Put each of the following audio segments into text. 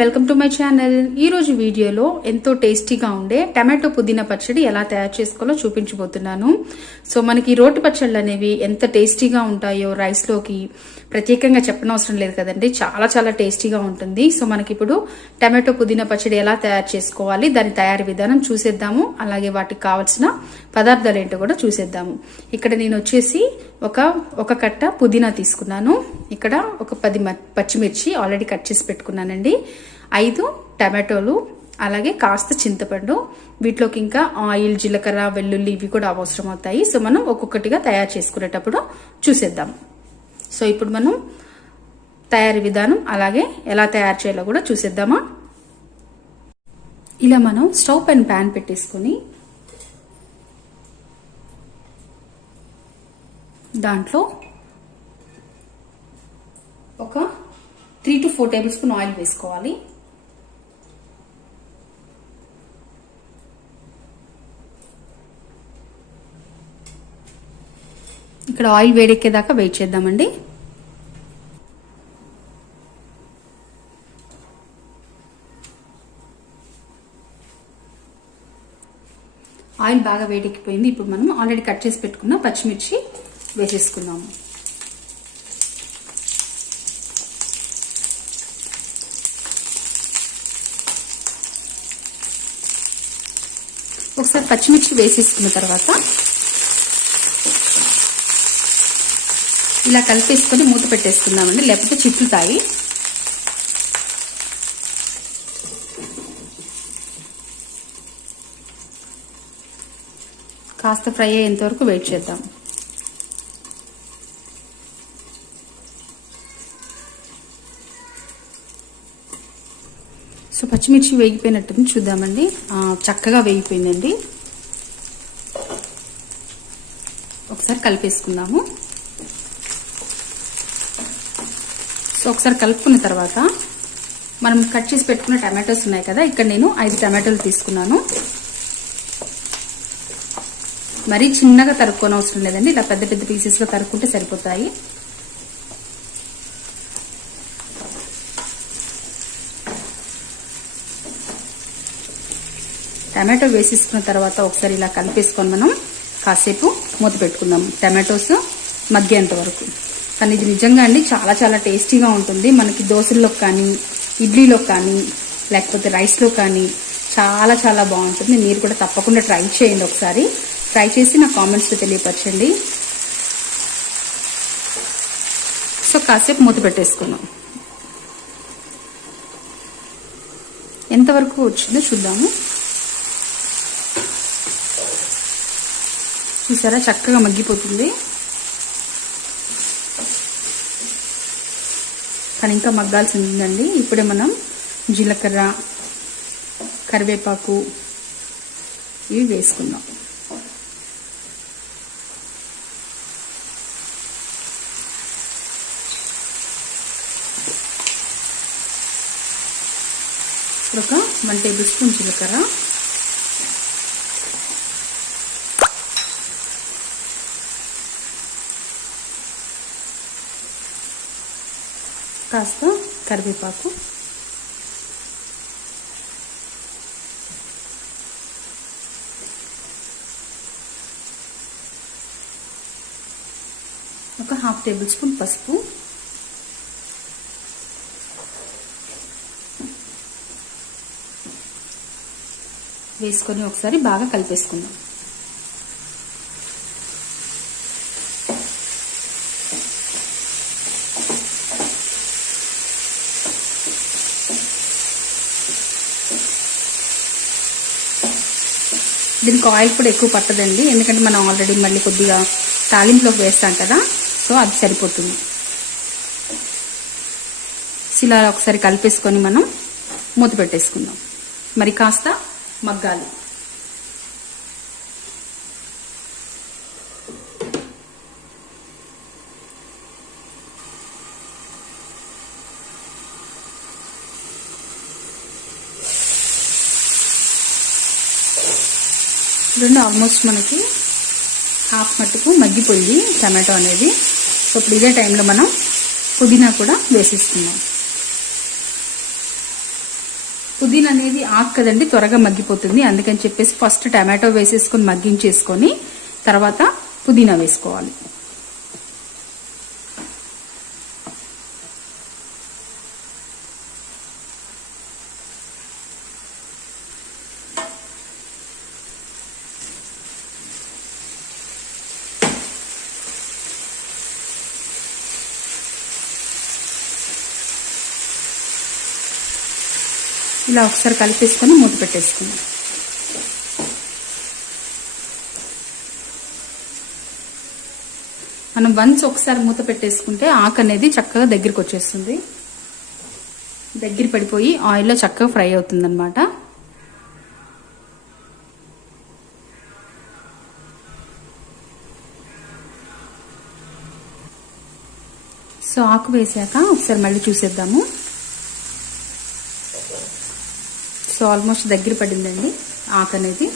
Welcome to my channel. ఈ రోజు వీడియోలో ఎంతో టేస్టీగా ఉండే టమాటో పుదీనా పచ్చడి ఎలా తయారు చేసుకోవాలో చూపించబోతున్నాను. సో మనకి రోటి పచ్చళ్ళు అనేవి ఎంత టేస్టీగా ఉంటాయో రైస్ లోకి ప్రత్యేకంగా చెప్పనవసరం లేదు కదండి, చాలా చాలా టేస్టీగా ఉంటుంది. సో మనకి ఇప్పుడు టమాటో పుదీనా పచ్చడి ఎలా తయారు చేసుకోవాలి, దాని తయారీ విధానం చూసేద్దాము. అలాగే వాటికి కావాల్సిన పదార్థాలు ఏంటో కూడా చూసేద్దాము. ఇక్కడ నేను వచ్చేసి ఒక కట్ట పుదీనా తీసుకున్నాను. ఇక్కడ ఒక 10 పచ్చిమిర్చి ఆల్రెడీ కట్ చేసి పెట్టుకున్నానండి. 5 టమాటోలు, అలాగే కాస్త చింతపండు. వీటిలోకి ఇంకా ఆయిల్, జీలకర్ర, వెల్లుల్లి ఇవి కూడా అవసరం అవుతాయి. సో మనం ఒక్కొక్కటిగా తయారు చేసుకునేటప్పుడు చూసేద్దాం. సో ఇప్పుడు మనం తయారీ విధానం అలాగే ఎలా తయారు చేయాలో కూడా చూసేద్దామా. ఇలా మనం స్టవ్ పైన ప్యాన్ పెట్టేసుకొని దాంట్లో ఒక 3 to 4 టేబుల్ స్పూన్ ఆయిల్ వేసుకోవాలి. ఇక్కడ ఆయిల్ వేడెక్కేదాకా వెయిట్ చేద్దామండి. ఆయిల్ బాగా వేడెక్కిపోయింది. ఇప్పుడు మనం ఆల్రెడీ కట్ చేసి పెట్టుకున్న పచ్చిమిర్చి వేసేసుకున్నాము. ఒకసారి పచ్చిమిర్చి వేసేసుకున్న తర్వాత ఇలా కలిపేసుకొని మూత పెట్టేసుకుందామండి, లేకపోతే చిట్లుతాయి. కాస్త ఫ్రై అయ్యేంత వరకు వెయిట్ చేద్దాం. సో పచ్చిమిర్చి వేగిపోయినట్టు చూద్దామండి. చక్కగా వేగిపోయిందండి. ఒకసారి కలిపేసుకుందాము. సో ఒకసారి కలుపుకున్న తర్వాత మనం కట్ చేసి పెట్టుకున్న టమాటోస్ ఉన్నాయి కదా, ఇక్కడ నేను 5 టమాటోలు తీసుకున్నాను. మరీ చిన్నగా తరుక్కోని అవసరం లేదండి, ఇలా పెద్ద పెద్ద పీసెస్గా తరుక్కుంటే సరిపోతాయి. టమాటో వేసేసుకున్న తర్వాత ఒకసారి ఇలా కలిపేసుకొని మనం కాసేపు మూత పెట్టుకుందాం, టమాటోస్ మగ్గేంత వరకు. కానీ ఇది నిజంగా అండి చాలా చాలా టేస్టీగా ఉంటుంది. మనకి దోశల్లో కానీ, ఇడ్లీలో కానీ, లేకపోతే రైస్లో కానీ చాలా చాలా బాగుంటుంది. మీరు కూడా తప్పకుండా ట్రై చేయండి. ఒకసారి ట్రై చేసి నా కామెంట్స్లో తెలియపరచండి. సో కాసేపు మూత పెట్టేసుకున్నాం. ఎంతవరకు వచ్చిందో చూద్దాము. చూసారా, చక్కగా మగ్గిపోతుంది. కానీ ఇంకా మగ్గాల్సింది ఉందండి. ఇప్పుడే మనం జీలకర్ర, కరివేపాకు ఇవి వేసుకుందాం. ఒక 1 టేబుల్ స్పూన్ జీలకర్ర, కాస్త కరివేపాకు, ఒక 1/2 టేబుల్ స్పూన్ పసుపు, వేసుకొని ఒకసారి బాగా కలిపేసుకుందాం. దీనికి ఆయిల్ కూడా ఎక్కువ పట్టదండి, ఎందుకంటే మనం ఆల్రెడీ మళ్ళీ కొద్దిగా తాలింపులోకి వేస్తాం కదా, సో అది సరిపోతుంది. ఇలా ఒకసారి కలిపేసుకొని మనం మూత పెట్టేసుకుందాం. మరి కాస్త మగ్గాలి. ఆల్మోస్ట్ మనకి హాఫ్ మట్టుకు మగ్గిపోయింది టమాటో అనేది. సో ఇప్పుడు ఇదే టైంలో మనం పుదీనా కూడా వేసేసుకుందాం. పుదీనా అనేది ఆకు కదండి, త్వరగా మగ్గిపోతుంది. అందుకని చెప్పేసి ఫస్ట్ టమాటో వేసేసుకొని మగ్గించేసుకొని తర్వాత పుదీనా వేసుకోవాలి. ఇలా ఒకసారి కలిపేసుకొని మూత పెట్టేసుకుందాం. మనం వన్స్ ఒకసారి మూత పెట్టేసుకుంటే ఆకు అనేది చక్కగా దగ్గరికి వచ్చేస్తుంది. దగ్గర పడిపోయి ఆయిల్లో చక్కగా ఫ్రై అవుతుంది అన్నమాట. సో ఆకు వేసాక ఒకసారి మళ్ళీ చూసేద్దాము. సో ఆల్మోస్ట్ దగ్గర పడిందండి ఆకు అనేది.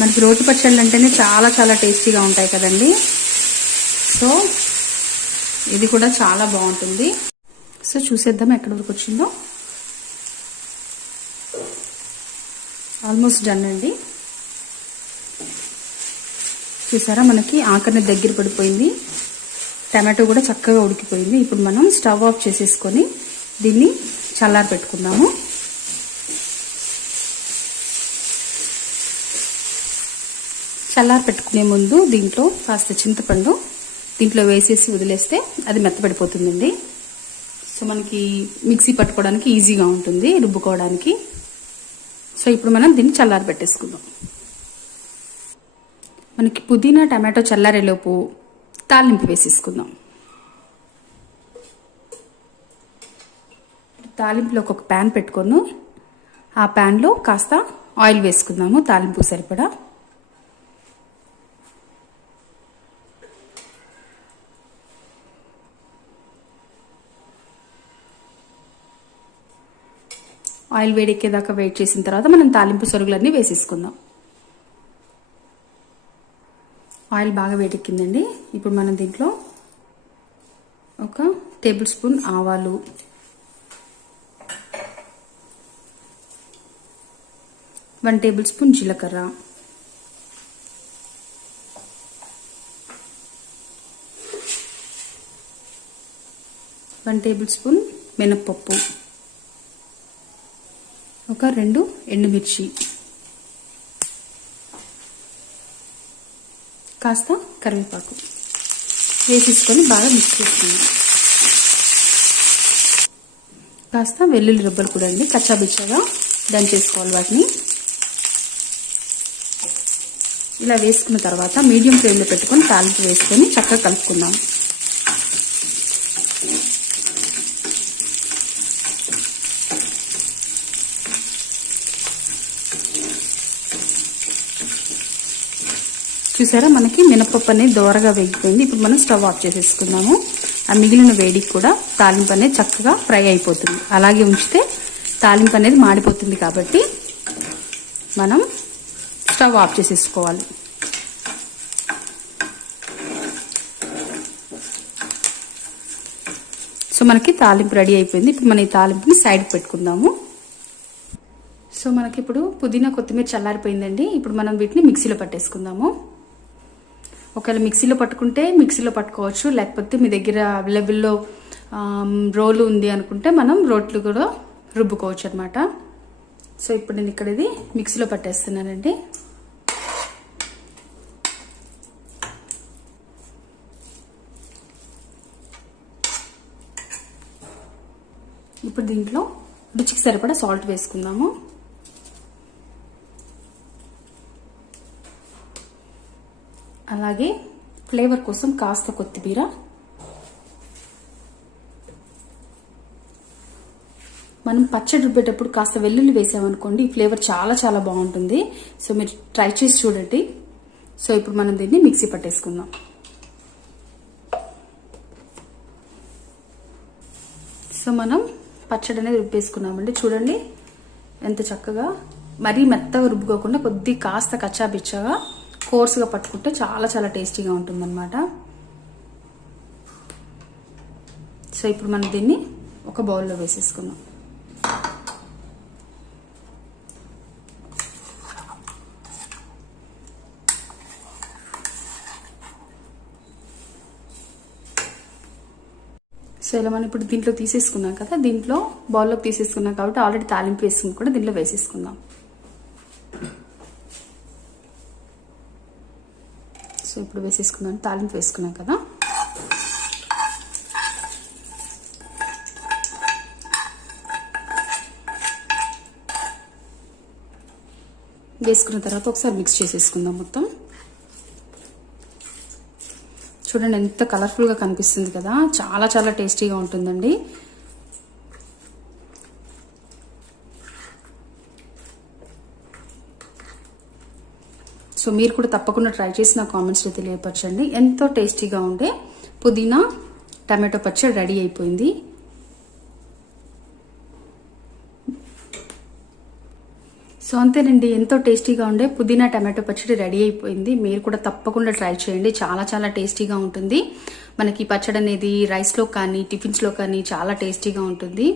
మనకి రోటి పచ్చళ్ళు అంటేనే చాలా చాలా టేస్టీగా ఉంటాయి కదండి. సో ఇది కూడా చాలా బాగుంటుంది. సో చూసేద్దాం ఎక్కడి వరకు వచ్చిందో. ఆల్మోస్ట్ డన్ అండి. చూసారా మనకి ఆకనే దగ్గర పడిపోయింది, టమాటో కూడా చక్కగా ఉడికిపోయింది. ఇప్పుడు మనం స్టవ్ ఆఫ్ చేసేసుకొని దీన్ని చల్లారి పెట్టుకుందాము. చల్లారి పెట్టుకునే ముందు దీంట్లో కాస్త చింతపండు దీంట్లో వేసేసి వదిలేస్తే అది మెత్తపడిపోతుందండి. సో మనకి మిక్సీ పట్టుకోవడానికి ఈజీగా ఉంటుంది, రుబ్బుకోవడానికి. సో ఇప్పుడు మనం దీన్ని చల్లారి పెట్టేసుకుందాం. మనకి పుదీనా టమాటో చల్లారేలోపు తాలింపు వేసేసుకుందాం. తాలింపులో ఒక ప్యాన్ పెట్టుకొని ఆ ప్యాన్లో కాస్త ఆయిల్ వేసుకుందాము తాలింపు సరిపడా. ఆయిల్ వేడెక్కేదాకా వెయిట్ చేసిన తర్వాత మనం తాలింపు సరుకులన్నీ వేసేసుకుందాం. ఆయిల్ బాగా వేడెక్కిందండి. ఇప్పుడు మనం దీంట్లో 1 టేబుల్ స్పూన్ ఆవాలు, 1 టేబుల్ స్పూన్ జీలకర్ర, 1 టేబుల్ స్పూన్ మినప్పప్పు, 2 ఎండుమిర్చి, కాస్త కరివేపాకు వేసేసుకొని బాగా మిక్స్ చేసుకుందాం. కాస్త వెల్లుల్లి రెబ్బలు కూడా అండి కచ్చాబిచ్చాగా దంచేసుకోవాలి వాటిని. ఇలా వేసుకున్న తర్వాత మీడియం ఫ్లేమ్లో పెట్టుకొని తాలింపు వేసుకొని చక్కగా కలుపుకుందాం. చూసారా మనకి మినపప్పు అనేది దోరగా వేగిపోయింది. ఇప్పుడు మనం స్టవ్ ఆఫ్ చేసేసుకుందాము. ఆ మిగిలిన వేడికి కూడా తాలింపు అనేది చక్కగా ఫ్రై అయిపోతుంది. అలాగే ఉంచితే తాలింపు అనేది మాడిపోతుంది కాబట్టి మనం స్టవ్ ఆఫ్ చేసేసుకోవాలి. సో మనకి తాలింపు రెడీ అయిపోయింది. ఇప్పుడు మనం ఈ తాలింపుని సైడ్కి పెట్టుకుందాము. సో మనకి ఇప్పుడు పుదీనా కొత్తిమీర చల్లారిపోయిందండి. ఇప్పుడు మనం వీటిని మిక్సీలో పట్టేసుకుందాము. ఒకవేళ మిక్సీలో పట్టుకుంటే మిక్సీలో పట్టుకోవచ్చు, లేకపోతే మీ దగ్గర అవైలబుల్లో రోలు ఉంది అనుకుంటే మనం రోట్లు కూడా రుబ్బుకోవచ్చు అనమాట. సో ఇప్పుడు నేను ఇక్కడ ఇది మిక్సీలో పట్టేస్తున్నానండి. ఇప్పుడు దీంట్లో రుచికి సరిపడా సాల్ట్ వేసుకుందాము. అలాగే ఫ్లేవర్ కోసం కాస్త కొత్తిమీర, మనం పచ్చడి రుబ్బేటప్పుడు కాస్త వెల్లుల్లి వేసామనుకోండి ఈ ఫ్లేవర్ చాలా చాలా బాగుంటుంది. సో మీరు ట్రై చేసి చూడండి. సో ఇప్పుడు మనం దీన్ని మిక్సీ పట్టేసుకుందాం. సో మనం పచ్చడి అనేది రుబ్బేసుకున్నామండి. చూడండి ఎంత చక్కగా మరీ మెత్తగా రుబ్బుకోకుండా కొద్ది కాస్త కచ్చాబిచ్చగా కోర్సుగా పట్టుకుంటే చాలా చాలా టేస్టీగా ఉంటుందన్నమాట. సో ఇప్పుడు మనం దీన్ని ఒక బౌల్లో వేసేసుకుందాం. సో ఇలా మనం ఇప్పుడు దీంట్లో తీసేసుకున్నాం కదా, దీంట్లో బౌల్లోకి తీసేసుకున్నాం కాబట్టి ఆల్రెడీ తాలింపు వేసుకుని కూడా దీంట్లో వేసేసుకుందాం. సో ఇప్పుడు వేసేసుకున్నాం, తాలింపు వేసుకున్నాం కదా. వేసుకున్న తర్వాత ఒకసారి మిక్స్ చేసేసుకుందాం మొత్తం. చూడండి ఎంత కలర్ఫుల్గా కనిపిస్తుంది కదా, చాలా చాలా టేస్టీగా ఉంటుందండి. సో మీరు కూడా తప్పకుండా ట్రై చేసి నా కామెంట్స్లో తెలియపరచండి. ఎంతో టేస్టీగా ఉండే పుదీనా టమాటో పచ్చడి రెడీ అయిపోయింది. సో అంతేనండి, ఎంతో టేస్టీగా ఉండే పుదీనా టమాటో పచ్చడి రెడీ అయిపోయింది. మీరు కూడా తప్పకుండా ట్రై చేయండి, చాలా చాలా టేస్టీగా ఉంటుంది. మనకి పచ్చడి అనేది రైస్లో కానీ టిఫిన్స్లో కానీ చాలా టేస్టీగా ఉంటుంది.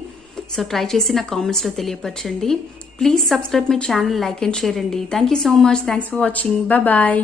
సో ట్రై చేసి నా కామెంట్స్లో తెలియపరచండి. Please subscribe my channel, like and share అండి. Thank you so much. Thanks for watching. Bye.